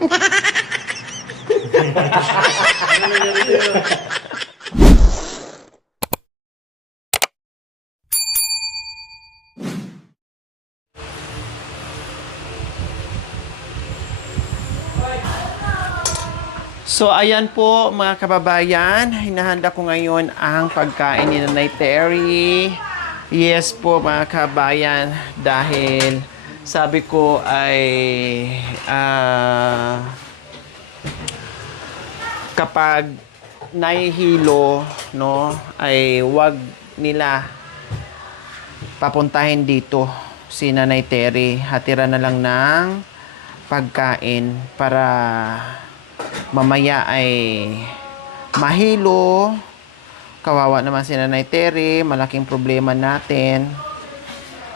So, ayan po mga kababayan, hinahanda ko ngayon ang pagkain ni Nanay Terry. Yes po mga kababayan, dahil sabi ko ay kapag nahihilo, no, ay wag nila papuntahin dito si Nanay Terry. Hatira na lang ng pagkain para mamaya ay mahilo. Kawawa naman si Nanay Terry, malaking problema natin.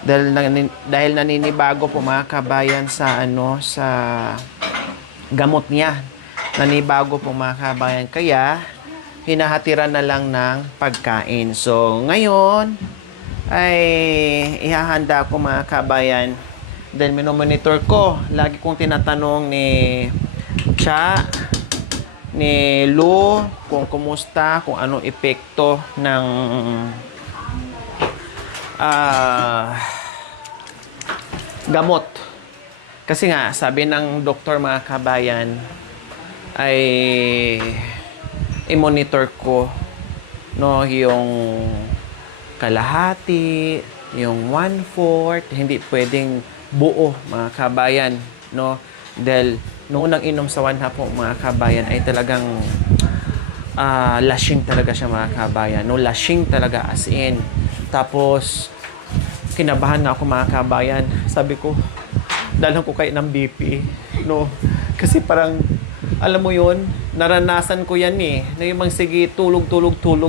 Dahil naninibago po mga kabayan sa sa gamot niya. Nanibago po mga kabayan, kaya hinahatiran na lang ng pagkain. So ngayon ay ihahanda ko mga kabayan. Then minomonitor ko. Lagi kong tinatanong ni Cha, ni Lu, kung kumusta, kung anong epekto ng gamot. Kasi nga, sabi ng doktor mga kabayan, ay i-monitor ko, no, yung kalahati, yung 1/4, hindi pwedeng buo mga kabayan, no, dahil nung unang inom sa 1/2 po mga kabayan ay talagang lashing talaga siya mga kabayan, no, lashing talaga as in. Tapos kinabahan na ako mga kabayan, sabi ko dalhan ko kayo ng BP, no, kasi parang alam mo yun, naranasan ko yan na yung sige tulog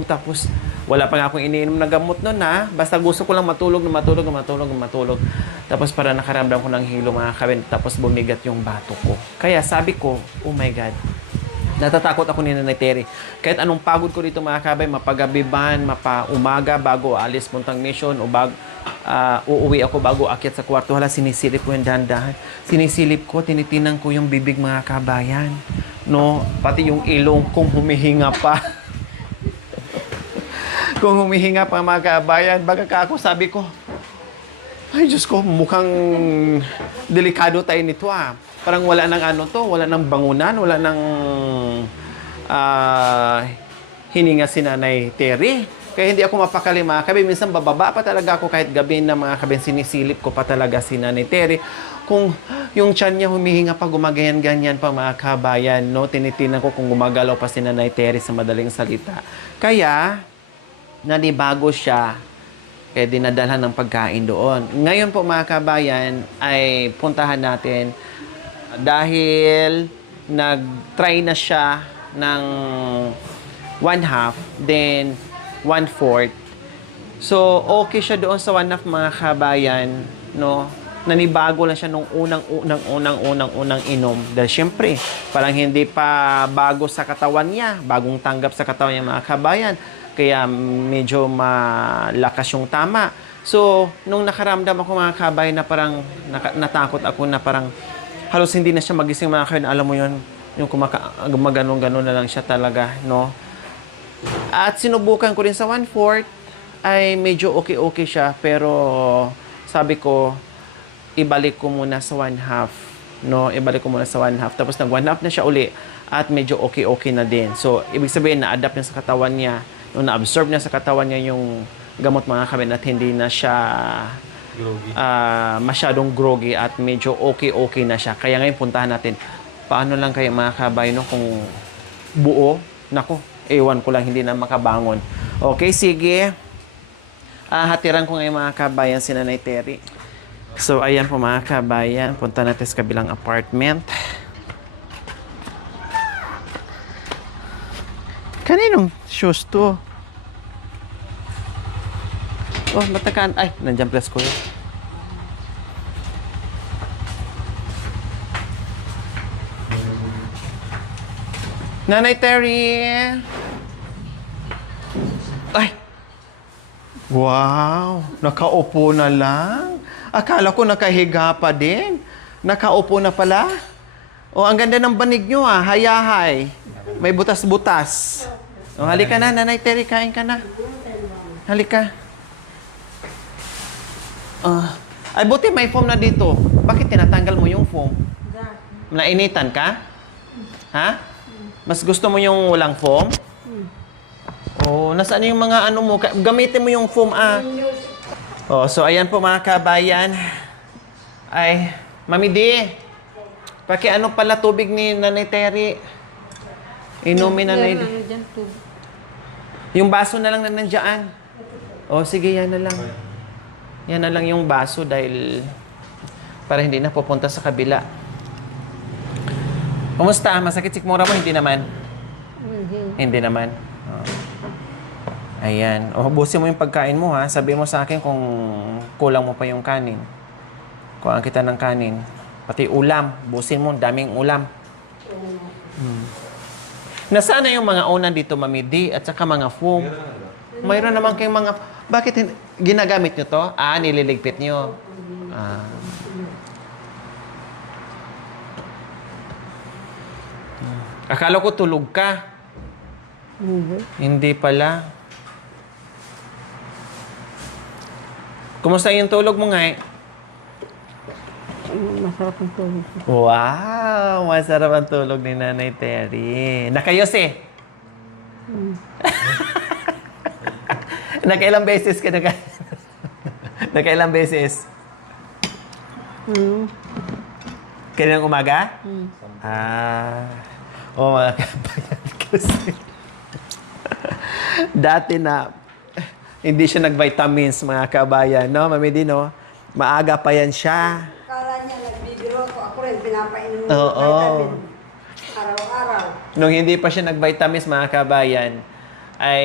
tapos wala pa nga akong iniinom na gamot nun basta gusto ko lang matulog. Tapos para nakaramdam ko ng hilo mga kabayan, tapos bumigat yung bato ko. Kaya sabi ko, oh my God, natatakot ako ni Nanay Terry. Kahit anong pagod ko dito mga kabayan, mapagabiban, mapaumaga bago alis puntang mission o uuwi ako bago akyat sa kwarto, hala sinisilip ko yung dahan-dahan. Sinisilip ko, tinitinan ko yung bibig mga kabayan. No, pati yung ilong kung humihinga pa. Kung humihinga pa mga kabayan, baga ka ako, sabi ko, ay Diyos ko, mukhang delikado tayo nito Parang wala nang wala nang bangunan, wala nang hininga si Nanay Terry. Kaya hindi ako mapakali mga kabayan. Minsan bababa pa talaga ako kahit gabi na mga kabayan, sinisilip ko pa talaga si Nanay Terry. Kung yung tiyan niya humihinga pa, gumaganyan-ganyan pa mga kabayan, no? Tinitinan ko kung gumagalaw pa si Nanay Terry sa madaling salita. Kaya, nanibago siya, kaya dinadalhan ng pagkain doon. Ngayon po mga kabayan, ay puntahan natin dahil nag-try na siya ng 1/2, then 1/4. So, okay siya doon sa 1/2 mga kabayan, no? Nanibago lang siya nung unang inom. Dahil syempre, parang hindi pa bago sa katawan niya, bagong tanggap sa katawan niya mga kabayan. Kaya medyo malakas yung tama. So, nung nakaramdam ako mga kabayan na parang natakot ako na parang halos hindi na siya magising mga kabayan. Alam mo yun, yung gumaganon-ganon na lang siya talaga, no? At sinubukan ko rin sa 1/4 ay medyo okay siya, pero sabi ko ibalik ko muna sa 1/2, no? Ibalik ko muna sa 1/2. Tapos nag 1/2 na siya uli at medyo okay na din. So, ibig sabihin na-adapt niya sa katawan niya, nung na-absorb niya sa katawan niya yung gamot mga kabayan at hindi na siya masyadong groggy at medyo okay na siya. Kaya ngayon puntahan natin, paano lang kayo mga kabayan, no? Kung buo, nako, ewan ko lang, hindi na makabangon. Okay, sige. Hatiran ko ngayon mga kabayan si Nanay Terry. So, ayan po mga kabayan, punta natin sa kabilang apartment. Kaninong shoes to? Oh, matakaan. Ay, nandiyan plus ko yun. Nanay Terry! Ay! Wow! Nakaupo na lang. Akala ko nakahiga pa din. Nakaupo na pala. Oh, ang ganda ng banig nyo ah. Hayahay. May butas-butas. Oh, halika na, Nanay Terry, kain ka na. Halika. Ay, buti may foam na dito. Bakit tinatanggal mo yung foam? Nainitan ka? Ha? Mas gusto mo yung walang foam? Oh, nasaan yung mga ano mo? Gamitin mo yung foam ah. Oh, so ayan po mga kabayan. Ay, Mami D. Ano pala tubig ni Nanay Terry? Inumin na Nanay. Yung baso na lang na nandiyan. Oh, sige, yan na lang. Yan na lang yung baso dahil para hindi na pupunta sa kabila. Kumusta? Masakit sikmura mo? Hindi naman? Hindi naman. Oh. Ayan. O, busin mo yung pagkain mo ha. Sabi mo sa akin kung kulang mo pa yung kanin. Kuhaan kita ng kanin. Pati ulam. Busin mo. Daming ulam. Nasaan na yung mga unan dito, Mami D, at saka mga foam? Mayroon naman kayong mga... Bakit ginagamit nyo to? Ah, nililigpit nyo. Ah. Akala ko tulog ka. Hindi pala. Kumusta yung tulog mo nga eh? Masarap ang tulog. Wow! Masarap ang tulog ni Nanay Terry. Nakayos eh. Nakailang beses ka Nakailang beses? Kailan umaga? Ah. Oh, mga kabayan kasi. Dati na, hindi siya nag-vitamins, mga kabayan, no? Mami D, no? Maaga pa yan siya. Kala niya nagbibiro ako. Ako rin pinapainom ng Oo. vitamin. Araw-araw. Nung hindi pa siya nag-vitamins, mga kabayan, ay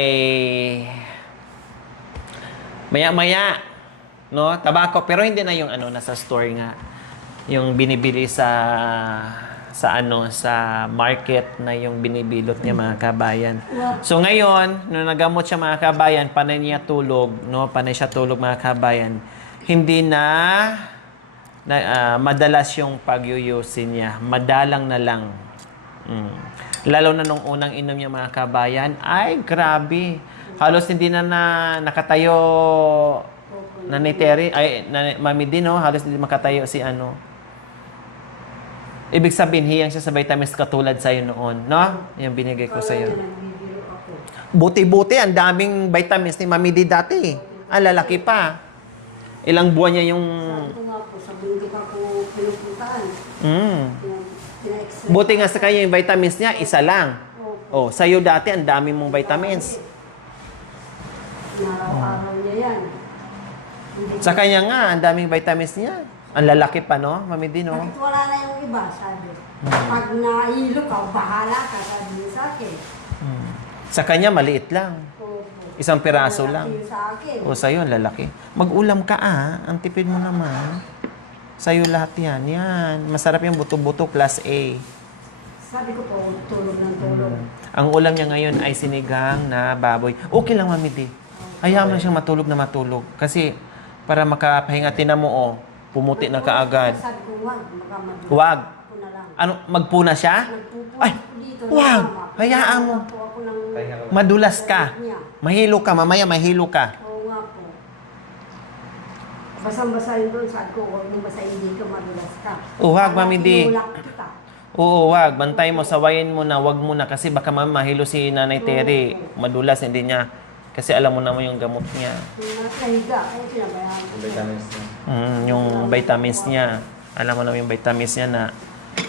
maya-maya, no? Tabako, pero hindi na yung ano, nasa store nga. Yung binibili sa market na yung binibilot niya, mga kabayan. So ngayon, nung nagamot siya, mga kabayan, panay niya tulog, no? Panay siya tulog, mga kabayan. Hindi na madalas yung pagyuyusin niya. Madalang na lang. Lalo na nung unang inom niya, mga kabayan, ay grabe. Halos hindi na nakatayo Nanay Terry, ay Mami D, no? Halos hindi makatayo si ano. Ibig sabihin, hiyang siya sa vitamins katulad sa'yo noon, no? Yung binigay ko sa'yo. Buti-buti, ang daming vitamins ni Mami D dati. Ang lalaki pa. Ilang buwan niya yung... Sabi ko nga po, sa bundok ako pinupuntahan. Buti nga sa kanya yung vitamins niya, isa lang. Oh, sa'yo dati, ang dami mong vitamins. Araw-araw niya yan. Sa kanya nga, ang daming vitamins niya. Ang lalaki pa, no? Mami D, no? Bakit wala na yung iba, sabi. Pag nailo ka, bahala ka, sabi niya sa akin. Sa kanya, maliit lang. Opo. Isang piraso lang. Malaki yung sa akin. O, sa'yo, ang lalaki. Mag-ulam ka, ah. Ang tipid mo naman. Sa'yo lahat yan. Yan. Masarap yung buto-buto, class A. Sabi ko po, tulog ng tulog. Ang ulam niya ngayon ay sinigang na baboy. Okay lang, Mami D. Hayaan mo na siyang matulog na matulog. Kasi, para makapahinga, tinan mo, oh, pumuti na kaagad. Sabi ko, wag, makamadulog. Huwag. Ako na lang. Ano, magpuna siya? Nagpupuna Ay, ako dito. wag. Mama. Hayaan mo. Ako ng... Madulas ka. niya. Mahilo ka. Mamaya mahilo ka. Oo nga po. Basang-basahin doon, sabi ko, huwag nang basahin dito, madulas ka. Oh, wag, Mami D. Tinulak kita. Oo, wag. Bantay mo, sawayin mo na, wag mo na. Kasi baka mahilo si Nanay Terry. Madulas, hindi niya. Kasi alam mo naman yung gamot niya. Nasa higa, ay sinabayaan ko. Yung vitamins niya. Alam mo naman yung vitamins niya na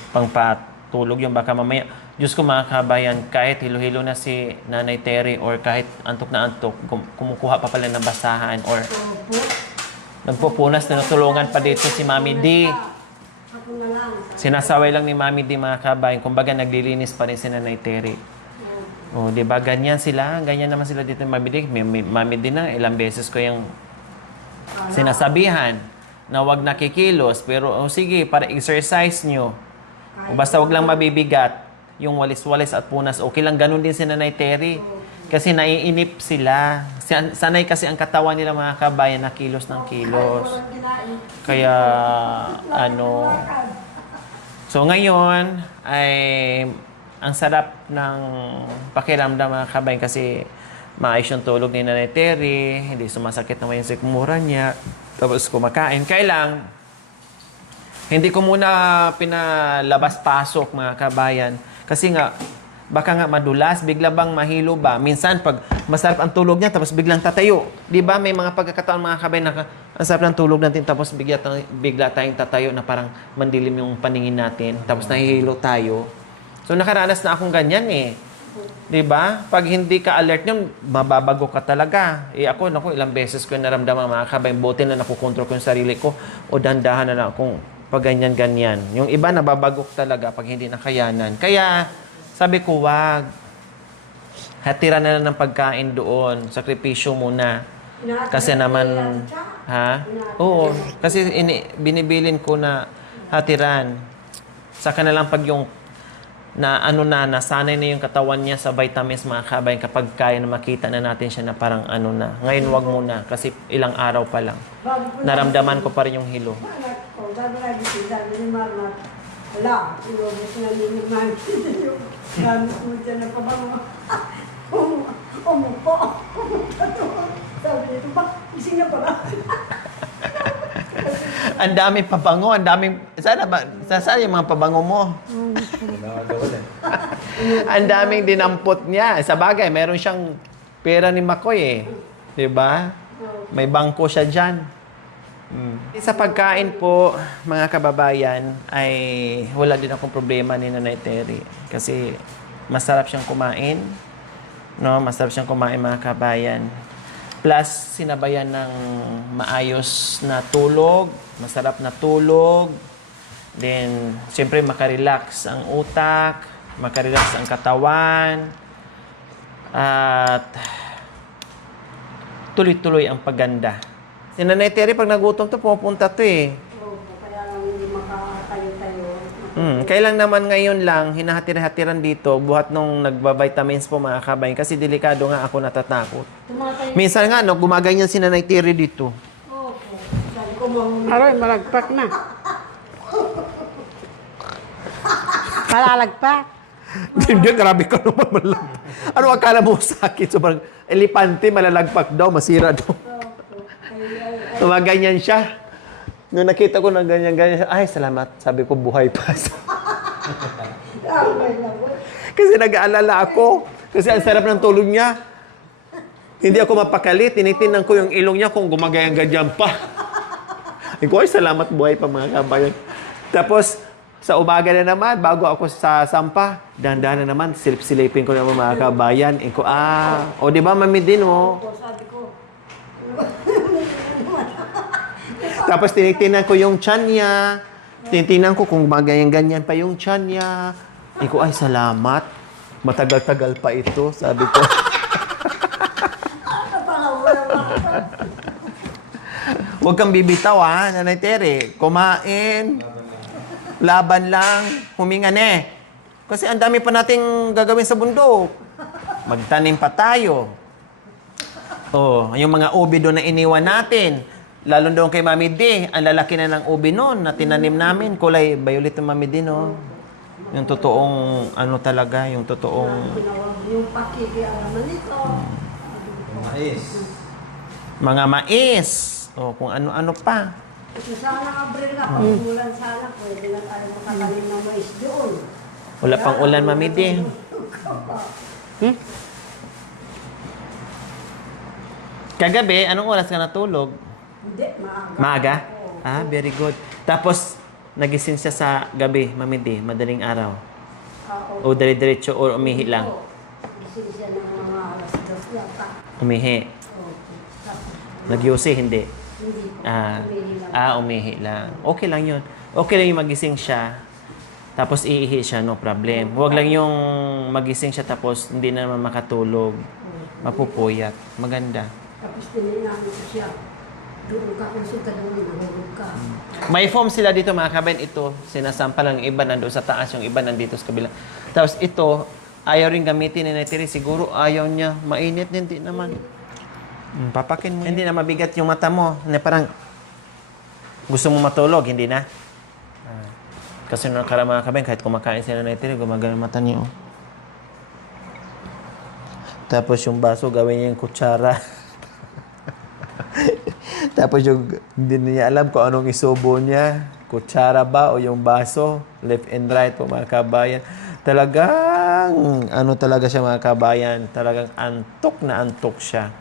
pangpatulog yung baka mamaya. Diyos ko, mga kabayan, kahit hilo-hilo na si Nanay Terry or kahit antok na antok, kumukuha pa pala ng basahan or Opo. nagpupunas, tinutulungan pa dito si Mami D. Ako na lang. Sinasaway lang ni Mami D, mga kabayan. Kumbaga, naglilinis pa rin si Nanay Terry. O, di ba? Ganyan sila. Ganyan naman sila dito ni Mami D. Mami D na, ilang beses ko yung sinasabihan na wag nakikilos. Pero, oh, sige, para exercise nyo. O, basta wag lang mabibigat. Yung walis-walis at punas. Okay lang, ganun din si Nanay Terry. Kasi naiinip sila. Sanay kasi ang katawan nila, mga kabayan, na kilos ng kilos. Kaya, ano... So ngayon ay ang sarap ng pakiramdam mga kabayan kasi maayos yung tulog ni Nanay Terry, hindi sumasakit naman yung sikmura niya, tapos kumakain. Kailang, hindi ko muna pinalabas-pasok mga kabayan kasi nga, baka nga madulas, bigla bang mahilo ba? Minsan pag masarap ang tulog niya tapos biglang tatayo. 'Di ba? May mga pagkakataon mga kabayan na ang sarap ng tulog natin tapos bigla tayong tatayo na parang mandilim yung paningin natin tapos nahihilo tayo. So nakaranas na akong ganyan eh. 'Di ba? Pag hindi ka alert niyan, mababago ka talaga. Eh ako, naku, ilang beses ko naramdaman mga kabayan, buti na nakukontrol ko yung sarili ko o dandahan na lang akong pag ganyan-ganyan. Yung iba nababagok talaga pag hindi nakayanan. Kaya sabi ko, wag. Hatira na lang ng pagkain doon. Sakripisyo muna. Kasi naman, ha? Oo. Kasi binibilin ko na hatiran. Saka na lang pag yung nasanay na yung katawan niya sa vitamins mga kabayan kapag kaya na makita na natin siya na parang Ngayon, wag muna kasi ilang araw pa lang. Naramdaman ko pa rin yung hilo. Sabi ni Mama, wala, inubos na ni Mama. Gamit mo dyan na pabango. Umupo. Sabi nito, gising na pala. Ang daming pabango, ang daming... Saan yung mga pabango mo? Ang daming dinampot niya. Sa bagay, meron siyang pera ni Makoy eh. Diba? May bangko siya dyan. Sa pagkain po, mga kababayan, ay wala din akong problema ni Nanay Terry. Kasi masarap siyang kumain. No? Masarap siyang kumain, mga kabayan. Plus, sinabayan ng maayos na tulog, masarap na tulog. Then, siyempre, makarelax ang utak, makarelax ang katawan. At tuloy-tuloy ang pagganda. Si Nanay Terry, pag nagutom to, pupunta to eh. Oo, kaya lang hindi makatayo-tayo. Kailang naman ngayon lang, hinahatir-hatiran dito, buhat nung nagba-vitamins po mga kabayan, kasi delikado nga ako natatakot. Tumatay. Minsan nga, no, gumaganyan si Nanay Terry dito. Oo, sabi ko mga... Aroy, malagpak na. Malalagpak. Hindi, grabe ka naman. Ano akala mo sakit? Sobrang elepante, malalagpak daw, masira daw. Gumaganyan siya. Nung nakita ko na ganyan-ganyan siya, ay, salamat. Sabi ko, buhay pa. Kasi nag-aalala ako. Kasi ang sarap ng tulog niya. Hindi ako mapakali. Tinitingnan ko yung ilong niya kung gumagayang-ganyan pa. Ikaw, ay, salamat, buhay pa mga kabayan. Tapos, sa umaga na naman, bago ako sa sampa, dahan-dahan na naman, silip-silipin ko naman mga kabayan. Iko, o di ba, mami din, oh. Sabi ko, Tapos tinitingnan ko yung tiyan niya. Tinitingnan ko kung ganyan-ganyan pa yung tiyan niya. Iko, ay, salamat. Matagal-tagal pa ito, sabi ko. Huwag kang bibitaw, ha, Nanay Terry. Kumain. Laban lang. Huminga na. Kasi ang dami pa nating gagawin sa bundok. Magtanim pa tayo. Oh, yung mga ubi doon na iniwan natin. Lalo doon kay Mami D, ang lalaki na ng ubi noon na tinanim namin. Kulay violet ng Mami D, no? Yung totoong, talaga, yung totoong... yung pakikialaman nito. Mga mais. O, kung ano-ano pa. Kasi sana Abril ka, pag umulan sana, pwede na tayo makatanim ng mais doon. Wala pang ulan, Mami D. Kagabi, anong oras ka natulog? Hindi, Maaga? maaga. Very good. Tapos, nagising siya sa gabi, Mami D, madaling araw. O dire-diretso o umihi lang? Gising siya ng mga alas 2 yata. Umihi. Nagyusi, hindi. Hindi po. Umihi lang. Okay lang yun. Okay lang yung magising siya, tapos iihi siya, no problem. Huwag lang yung magising siya tapos hindi na naman makatulog. Mapupuyat. Maganda. Tapos tininamin ko siya. Doon ka konsulta doon, nahulog ka. May foam sila dito mga kabayan. Ito, sinasampa lang. Yung iba nandoon sa taas, yung iba nandito sa kabila. Tapos ito, ayaw rin gamitin ni Natiri. Siguro ayaw niya. Mainit din, hindi naman. Papakin mo. Hindi na mabigat yung mata mo. Na parang gusto mo matulog, hindi na. Kasi nung nakaraan mga kabeng, kahit kumakain sila na itiri, gumagano mata niyo. Tapos yung baso, gawin niya yung kutsara. Tapos yung, hindi niya alam kung anong isubo niya. Kutsara ba o yung baso? Left and right po mga kabayan. Talagang, ano talaga siya mga kabayan? Talagang antok na antok siya.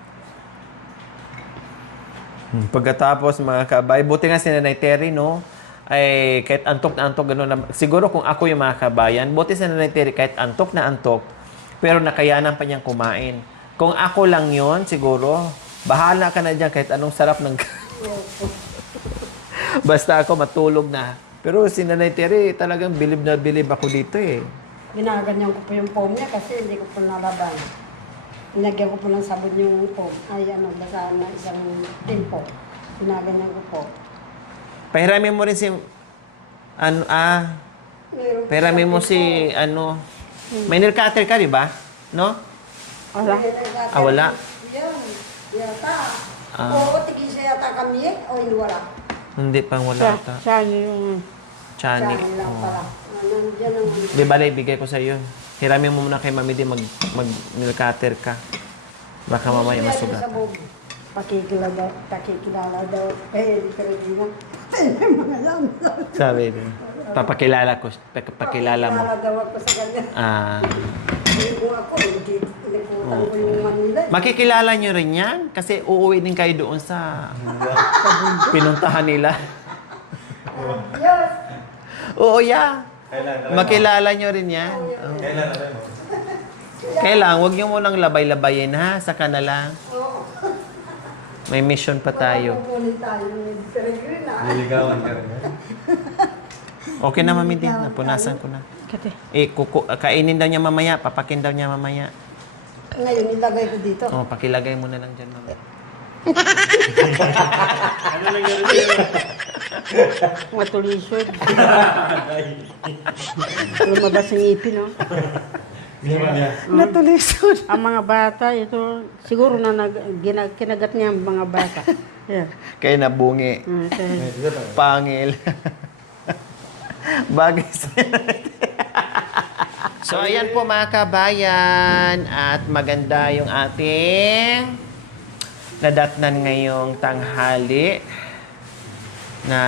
Pagkatapos mga kabayan, buti nga si Nanay Terry, no? Ay, kahit antok na antok, gano'n na. Siguro kung ako yung mga kabayan, buti si Nanay Terry, kahit antok na antok, pero nakayanan pa niyang kumain. Kung ako lang yon siguro, bahala ka na dyan kahit anong sarap ng... Basta ako matulog na. Pero si Nanay Terry, talagang bilib na bilib ako dito eh. Ginaganyan ko po yung foam niya kasi hindi ko po nalaban. Pinagyan ko po ng sabon yung foam. Ay, ano, basa na isang timpo. Ginaganyan ko po. Pahiramin mo rin si... Ano, Meron po pahiramin siyang mo timpo. si... Ano... May nail cutter ka, di ba? No? Wala. Wala? Yan. Yata. Ah. Oo, tigil siya yata kami eh. O hindi wala. Hindi pang wala ata. Siya yung... Chani. Siya lang Oo. pala. Nandiyan ang... Di ba, ibigay ko sa iyo. Hiramin mo muna kay Mami Di mag nail cutter ka. Baka mamaya masugat. Pakikilala daw. Eh, pero hindi na. Mga yan. Sabi din. Papakilala ko. Papakilala mo. Pakikilala daw ako sa kanya. Hindi ko ako. Hindi nagputang ko yung Manila. Makikilala nyo rin yan kasi uuwi din kayo doon sa pinuntahan nila. Yes. Oo, yeah. Makilala nyo rin yan. Kailan, huwag nyo munang labay-labayin ha. Saka na lang. Oo. May mission pa tayo. Kukunin tayo ng peregrine na. Niligawan ka rin. Okay na, Mami Di. Napunasan ko na. Kati. Kainin daw niya mamaya. Papakin daw niya mamaya. Ngayon, ilagay ko dito. Oh, pakilagay mo na lang dyan, Mami. Ano nangyari sa'yo? Matulisod. Lumabas ang ngipin, no? Ginawa niya. Natulisod. Ang mga bata, ito, siguro na kinagat niya ang mga bata. Yeah. Kaya nabungi. Pangil. Bagay sa'yo. So, ayan po mga kabayan. At maganda yung ating nadatnan ngayong tanghali na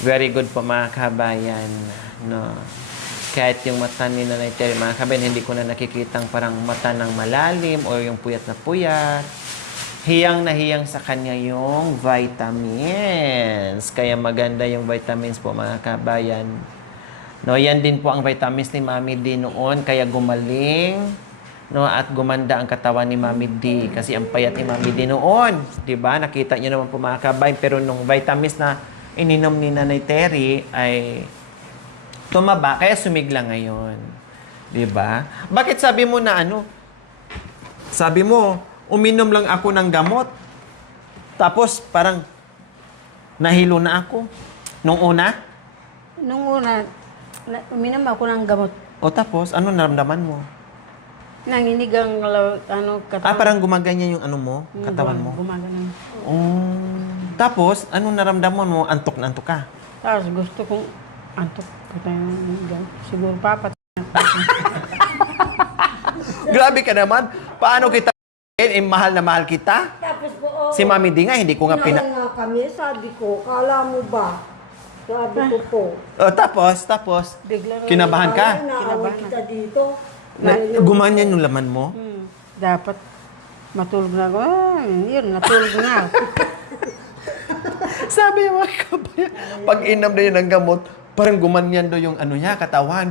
very good po mga kabayan. No? Kahit yung mata ni Nanay Terry, mga kabayan, hindi ko na nakikitang parang mata ng malalim o yung puyat na puyat. Hiyang na hiyang sa kanya yung vitamins. Kaya maganda yung vitamins po mga kabayan. No, yan din po ang vitamins ni Mami D noon. Kaya gumaling. No, at gumanda ang katawan ni Mami D. Kasi ang payat ni Mami D noon. Diba? Nakita niyo naman po mga kabayan. Pero nung vitamins na ininom ni Nanay Terry ay tumaba. Kaya sumigla ngayon. Diba? Bakit sabi mo na ano? Sabi mo, uminom lang ako ng gamot. Tapos parang nahilo na ako. Nung una? Nung una, uminom ako ng gamot. O tapos, ano naramdaman mo? Nanginig ang ano, katawan. Parang gumaganyan yung ano mo, katawan mo. Gumagano. Tapos, anong naramdaman mo? Antok na antok ka. Tapos gusto kong antok ko tayo. Siguro papat. Grabe ka naman. Paano kita mahal na mahal kita? Tapos po, oh, Si Mami D nga, hindi ko nga Pinahal nga kami, sabi ko, kala mo ba? Sabi ko po. Tapos, Bigla na. kinabahan ka? Ay, naaway kita dito. Gumanyan yung laman mo? Dapat matulog na ako. Yun, natulog na ako. Sabi niya mga kabayan, pag inam na yun ng gamot, parang gumanyan daw yung ano niya, katawan.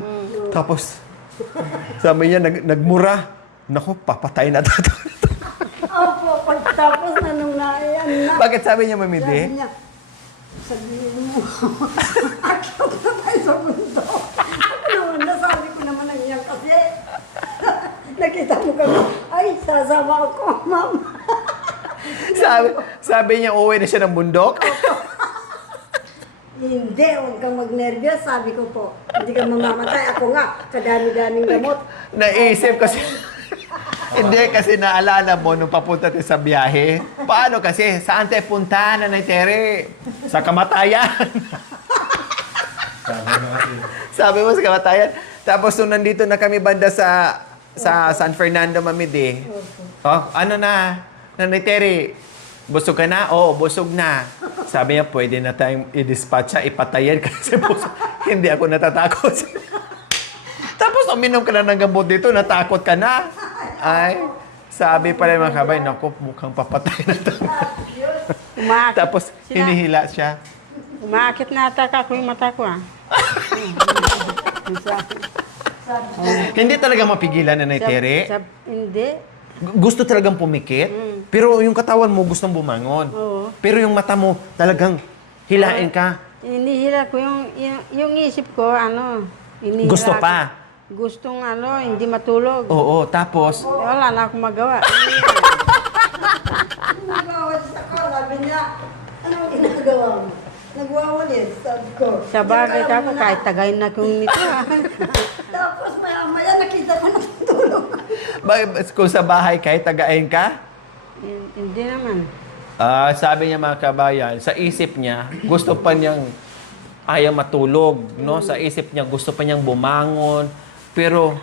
Tapos, sabi niya, nagmura. Naku, papatay na ito. Opo, pagtapos na nung naiyan na. Bakit sabi niya, Mami D? Sabi niya, sabihin mo, akyat na tayo sa mundo. Ako naman, nasabi ko naman ang iyan kasi. Nakita mo kami, ay, sasama ako, ma'am. sabi niya, uwi na siya ng bundok. Hindi, huwag kang mag-nervyos, sabi ko po. Hindi ka mamamatay. Ako nga, kadami-daming gamot. Naisip kasi, hindi kasi naalala mo nung papunta tayo sa biyahe. Paano kasi? Saan tayo punta, Nanay Terry? Sa kamatayan. Sabi mo sa kamatayan. Tapos nung nandito na kami banda sa San Fernando, Mami D. Oh, ano na? Nanay Terry, busog ka na? Oo, busog na. Sabi niya, pwede na tayong i-dispatch siya, ipatayin kasi busog. Hindi ako natatakot. Tapos uminom ka na ng gamot dito, natakot ka na. Ay, sabi pala ng mga kabay, naku, mukhang papatay na tayo. Umaakit. Tapos hinihila siya. Umaakit na ataka ko yung mata ko, ah. Hindi talaga mapigilan na Terry. Hindi. Gusto talagang pumikit, pero yung katawan mo gustong bumangon. Oo. Pero yung mata mo talagang hilain ka. Inihila ko yung isip ko, ano, inihila Gusto ko. pa. Gustong, ano, hindi matulog. Oo, tapos, Wala na akong magawa. Nagwawalis ako, sabi niya, anong ginagawa mo? Nagwawalis, sabi ko. Sa bagay ka "Alam mo na." kahit tagayin na kong nito, ah. Tapos maya-maya nakita ko natutulog. kung sa bahay kahit tagain ka, Hindi naman. sabi niya mga kabayan, sa isip niya, gusto pa niyang ayaw matulog, no? Sa isip niya, gusto pa niyang bumangon. Pero,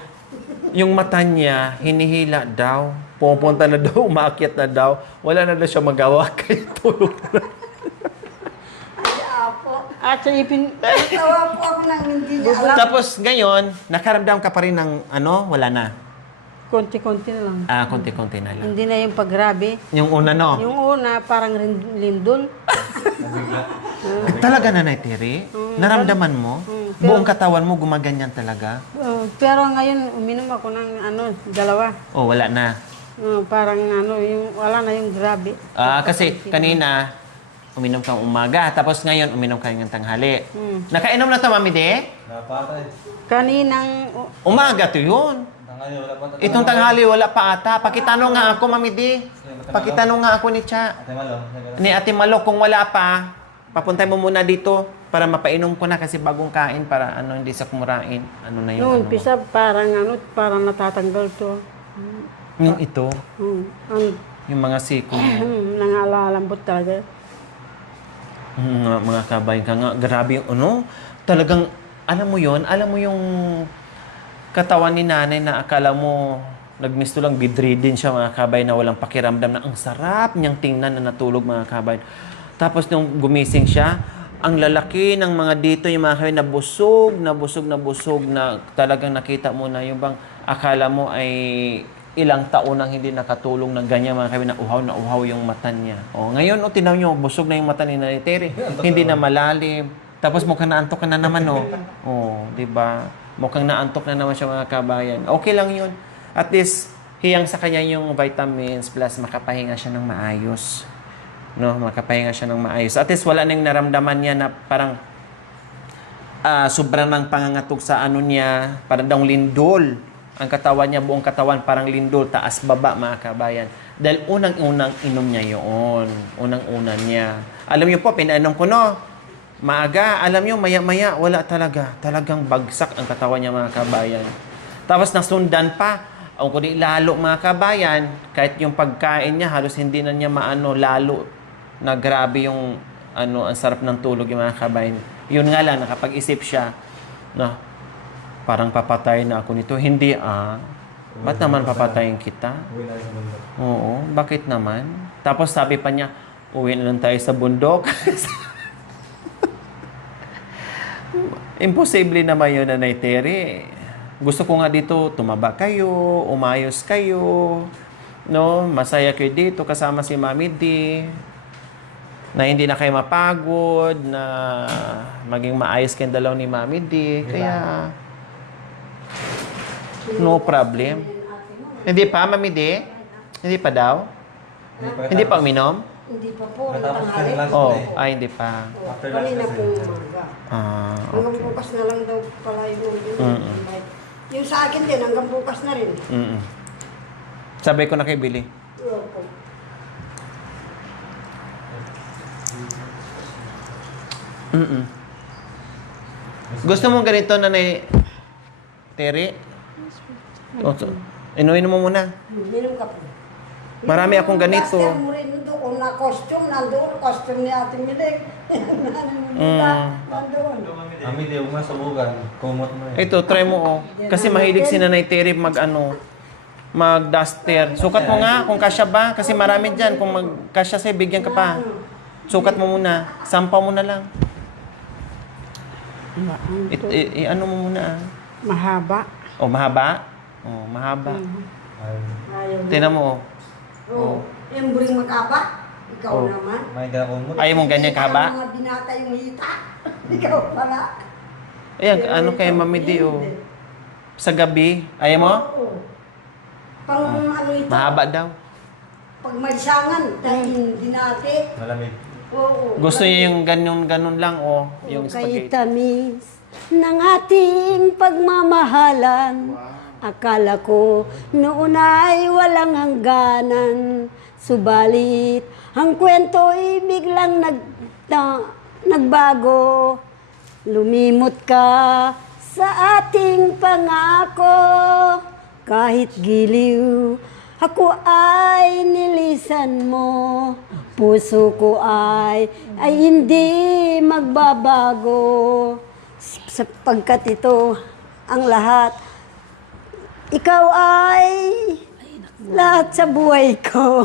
yung mata niya, hinihila daw. Pupunta na daw, umakyat na daw. Wala na daw siya magawa, kaya tulog na. Ay, apo. At sa ipin, Tawa po ako nang hindi niya alam. Tapos, ngayon, nakaramdam ka pa rin ng, wala na. konti-konti na lang. Konti-konti na lang. Hindi na yung paggrabe. Yung una, no? Yung una, parang lindol. Talaga na, Terry? Naramdaman mo? Buong katawan mo gumaganyan talaga? Pero ngayon, uminom ako ng dalawa. O, wala na. Parang wala na yung grabe. Kasi kanina, uminom kang umaga, tapos ngayon, uminom ka ng tanghali. Nakainom na to, Mami De? Napatay. Kaninang, Umaga to yun. Tangali, wala pa. Itong tanghali, wala pa ata. Pakitanong nga ako, Mami De. Pakitanong nga ako ni Cha. Ate Malo. Ni Ate Malo, kung wala pa, papuntay mo muna dito para mapainom ko na kasi bagong kain para hindi sa kumurain. Ano na yun? noon, pisa, parang natatanggal to. Yung ito, Ang yung mga siko niya. nangalalambot talaga. Mga kabayan ka nga, grabe yung talagang, alam mo yung katawan ni nanay na akala mo, nagmisto lang, bedridden siya mga kabayan na walang pakiramdam na ang sarap niyang tingnan na natulog mga kabayan. Tapos nung gumising siya, ang lalaki ng mga dito, yung mga kabayan na busog na talagang nakita mo na yung bang akala mo ay ilang taon nang hindi nakatulong na ganyan mga kabayan na uhaw yung mata niya. Ngayon, tinaw nyo, busog na yung mata ni Nanay Terry. Hindi na malalim. Tapos mukhang naantok ka na naman, di ba? Mukhang naantok na naman siya mga kabayan. Okay lang yun. At least, hiyang sa kanya yung vitamins plus makapahinga siya ng maayos. No, makapahinga siya ng maayos. At least, wala nang naramdaman niya na parang sobrang ng pangangatog sa niya, parang daw lindol. Ang katawan niya, buong katawan, parang lindol, taas baba, mga kabayan. Dahil unang-unang inom niya yun. Unang-una niya. Alam niyo po, pinainom ko, maaga, alam niyo, maya-maya, wala talaga. Talagang bagsak ang katawan niya, mga kabayan. Tapos nasundan pa, ang kundi lalo, mga kabayan, kahit yung pagkain niya, halos hindi na niya lalo na grabe yung, ang sarap ng tulog yung mga kabayan. Yun nga lang, nakapag-isip siya, parang papatay na ako nito. Hindi, ba't naman papatayin kita? Uwi na sa bundok. Oo, bakit naman? Tapos sabi pa niya, uwi na lang tayo sa bundok. Imposible naman yun, Nanay Terry. Gusto ko nga dito, tumaba kayo, umayos kayo, masaya kayo dito kasama si Mami D, na hindi na kayo mapagod, na maging maayos kayong dalaw ni Mami D. Kaya, no problem. Hindi pa, Mami D? Hindi pa daw? Hindi pa uminom? Hindi pa po, Natapos ka tanghali. na last Oh, day. hindi pa. After last Kanina day. po umaga. Hanggang Okay. bukas na lang daw pala yung Mm-mm. Yung sa akin din, hanggang bukas na rin. Mm-mm. Sabay ko na kay Billy. Opo. Mm-mm. Gusto mo ganito, Nanay Terry? Inuin mo muna. Minum ka po. Marami akong ganito. Yung mo rin doon na costume, nandoon, costume ni Ate Milig. Nandun. Kami di mo subukan. Kumot mo eh. Ito, try mo oh. Kasi mahilig si Nanay Terry mag-duster. Sukat mo nga kung kasya ba. Kasi marami dyan. Kung magkasya sa'yo, bigyan ka pa. Sukat mo muna. Sampaw mo na lang. Ano mo muna ah. Mahaba. Oh, mahaba? Oh, mahaba. Ay, Ayaw. Tingnan mo oh. Oo. Yung buring makaba. Ikaw Oh. naman. may kumot. Ayaw mong ganyan kahaba? Mga binata yung hita. Ikaw pala. Ayan, ano kay Mami Di oh. Sa gabi. Ayaw mo? Oo. Pang ano ito? Mahaba daw. Pag may sangan, dahil dinati. Malamig. Oo. Gusto niya yung ganun lang oh. Yung Kay spaghetti. tamis ng ating pagmamahalan. Akala ko noon ay walang hangganan. Subalit, ang kwento'y biglang nagbago. Lumimot ka sa ating pangako. Kahit giliw, ako ay nilisan mo. Puso ko ay hindi magbabago. Sapagkat ito ang lahat. Ikaw ay lahat sa buhay ko.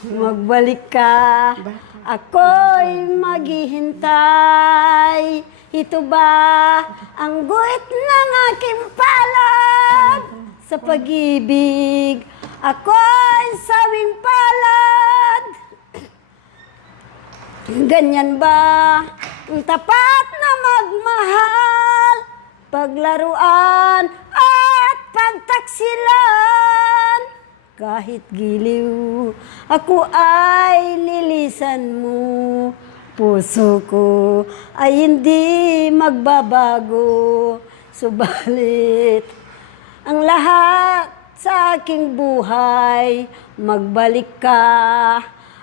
Magbalik ka, ako'y maghihintay. Ito ba ang guhit ng aking palad? Sa pag-ibig, ako'y sawing palad. Ganyan ba ang tapat na magmahal? Paglaruan at pagtaksilan. Kahit giliw, ako ay nilisan mo. Puso ko ay hindi magbabago. Subalit, ang lahat sa aking buhay, magbalik ka.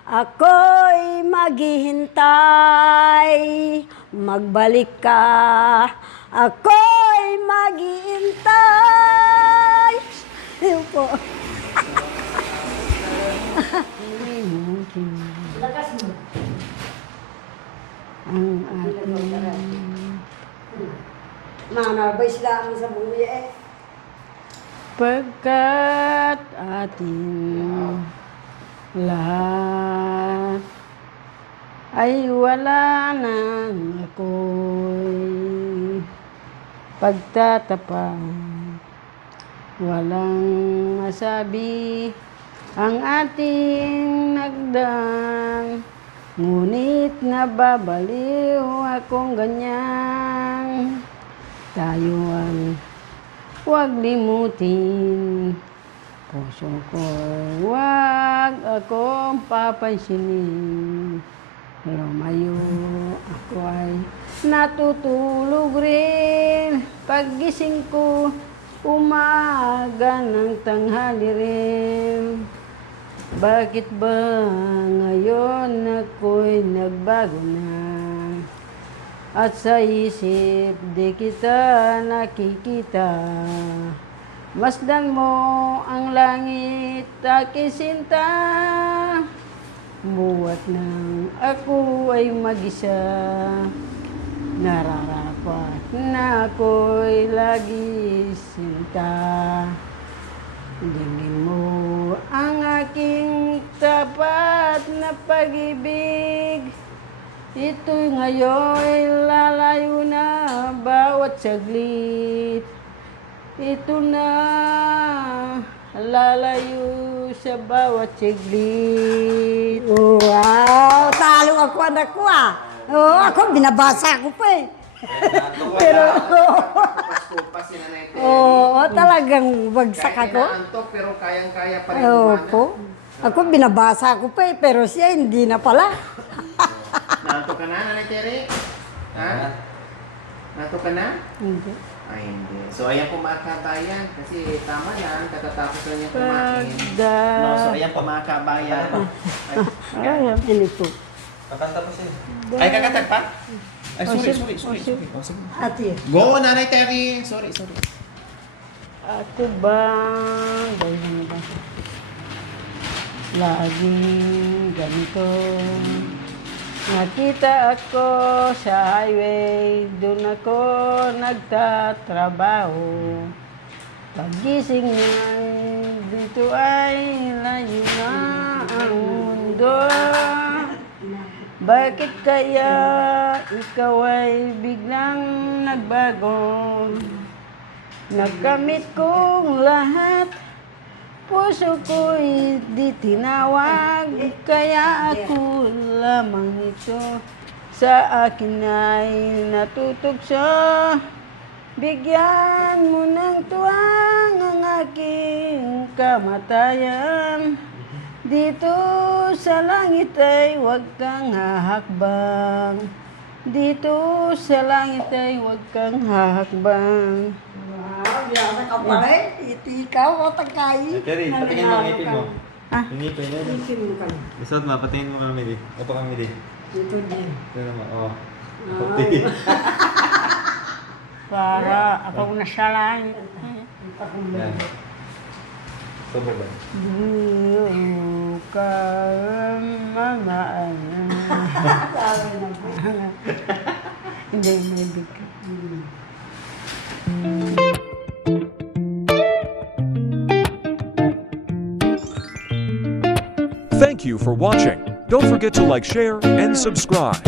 Ako'y maghihintay. Magbalik ka. Ako'y maghihintay. Ayun po. Lakas mo. Ang ating Manabay sila ang sa buhay eh. pagkat ating lahat ay wala nang ako'y pagtatapang. Walang masabi ang ating nagdaan, ngunit nababaliw akong ganyan. Tayo ang huwag limutin, puso ko'y huwag akong papansinin. Lumayo ako ay natutulog rin, paggising ko umaga ng tanghali rin. Bakit ba ngayon ako'y nagbago na? At sa isip di kita nakikita. Masdan mo ang langit, aking sinta. Buwat nang ako ay mag-isa, nararapat na ako'y lagi sinta. Dingin mo ang aking tapat na pag-ibig. Ito'y ngayon lalayo na bawat saglit. Ito na lalayo sa bawat saglit. Wow! Talo ako anak ko ah. Oo, ako binabasa ko pa eh. Pero, oo, talagang bagsak ako. Inaantok pero kayang-kaya pa rin Opo. Ako binabasa ko pa eh, pero siya hindi na pala. Naantok ka na, Nanay Tere? Ha? Naantok ka na? Hindi. Ay, hindi. So, ayan po mga kabayan. Kasi tama lang, katatapos lang niya kumain. No, so, ayan po mga kabayan. Ay, hindi po. Kakanta pa siya. Ay, kakatag pa? Ay, sorry. Oh, sige. Ate, Go, Nanay Tere! Sorry. Ako bang dahil ba? Laging ganito. Nakita ako sa highway, doon ako nagtatrabaho. Pagising niya, dito ay layo na ang mundo. Bakit kaya ikaw ay biglang nagbago? Nakamit kong lahat, puso ko'y di tinawag, kaya ako lamang ito sa akin ay natutugso. Bigyan mo ng tuwang ang aking kamatayan. Dito sa langit ay huwag kang hahakbang. Dito sa langit ay huwag kang hahakbang. Wow, yara ka pa rin. Itikaw o tagay. Terry, patingin mo ang ngipin mo. Ah. Yung ngipin yun. Itin mo ka na. Isot mo, patingin mo kami di. Opo kami di. Ito din. Ito naman, oo. Ay. Para ako nasalan. Yan. Sobo ba? Di ka mamaan. Sabi na po. Hindi, may bigka. Thank you for watching. Don't forget to like, share, and subscribe.